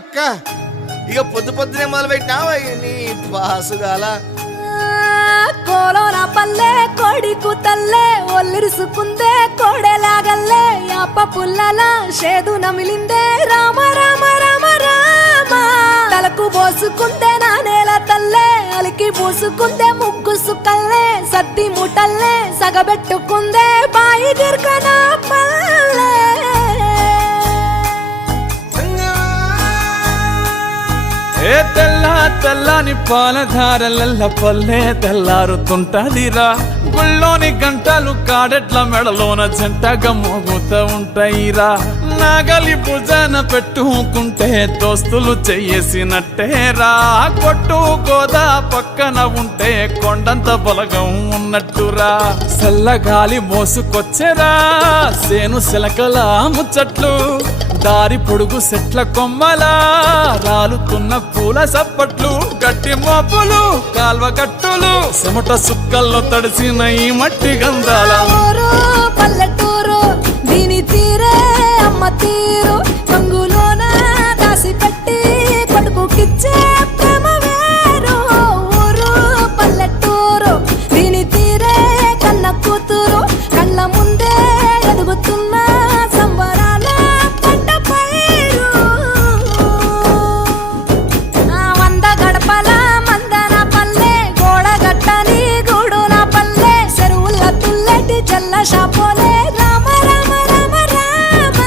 అక్క ఇక పొద్దునే మొదలు పెట్టినావా నీ పాసుగాల కోలోన పల్లె కోడి కూతల్లే ఒల్లిరుసుకుందే కోడెలాగల్లే యాప పుల్లల షేదు నమిలిందే రామ రామ రామ రామ తలకు పోసుకుందే నానేల తల్లే అలికి పూసుకుందే ముగ్గు సుక్కల్లే సద్ది ముటల్లే సగబెట్టుకుందే బాయి దిర్కన పల్లె ఏ తెల్లని పాలధారలల్ల పల్లె తెల్లారుతుంటదిరా గుళ్ళోని గంటలు కాడెట్ల మెడలోన జంటగా మోగుతూ ఉంటాయిరా నాగలి భుజాన పెట్టుకుంటే దోస్తులు చెయ్యేసినట్టేరా కొట్టు గోదా పక్కన ఉంటే కొండంత బలగం ఉన్నట్టురా చల్లగాలి మోసుకొచ్చెరా సేను శిలకల ముచ్చట్లు దారి పొడుగు సెట్ల కొమ్మలా రాలుతున్న పూల సప్పట్లు గట్టి మోపులు కాల్వ గట్టులు చెమట సుక్కల్లో తడిసిన ఈ మట్టి గంధాల పల్లెటూరు దీని తీరే అమ్మ తీరు రంగులోన దాసి పెట్టి కొడుకుకిచ్చే ప్రేమ వేరు ఊరు పల్లెటూరు దీని తీరే కన్న కూతురు కళ్ళ ముందే ఎదుగుతున్న సంబరాల పంట పైరు వంద గడపల మందన పల్లె గోడగట్టని గూడున పల్లె చెరువుల తుల్లటి జల్ల షాపోలే రామ రామ రామ రామ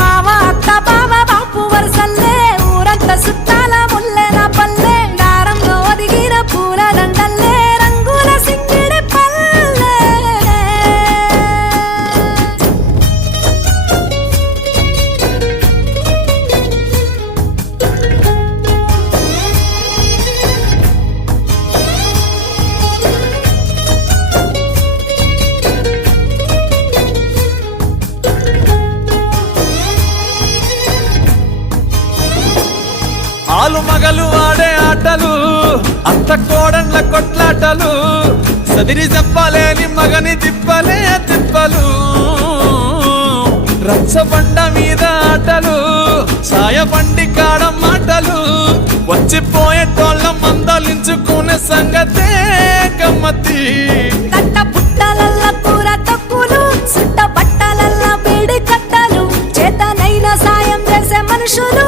మావ అత్త బావ బాపు వరసల్లే ఊరంత సుట్టాల ముల్లెన పల్లె దారంలో ఒదిగిన పూల దండల్లే రంగుల సింగిడి పల్లె ఆలు మగలు ఆడే ఆటలు అత్త కోడన్ల కొట్లాటలు సదిరి చెప్పలేని మగని తిప్పలే తిప్పలు రచ్చబండ మీద ఆటలు సాయబండి కాడ మాటలు వచ్చిపోయేటోళ్ళ మందలించుకునే సంగతే గమ్మతి తట్ట పుట్టలల్ల కూర తక్కులు సుట్ట బట్టలల్ల బీడి కట్టలు చేతనైన సాయం చేసే మనుషులు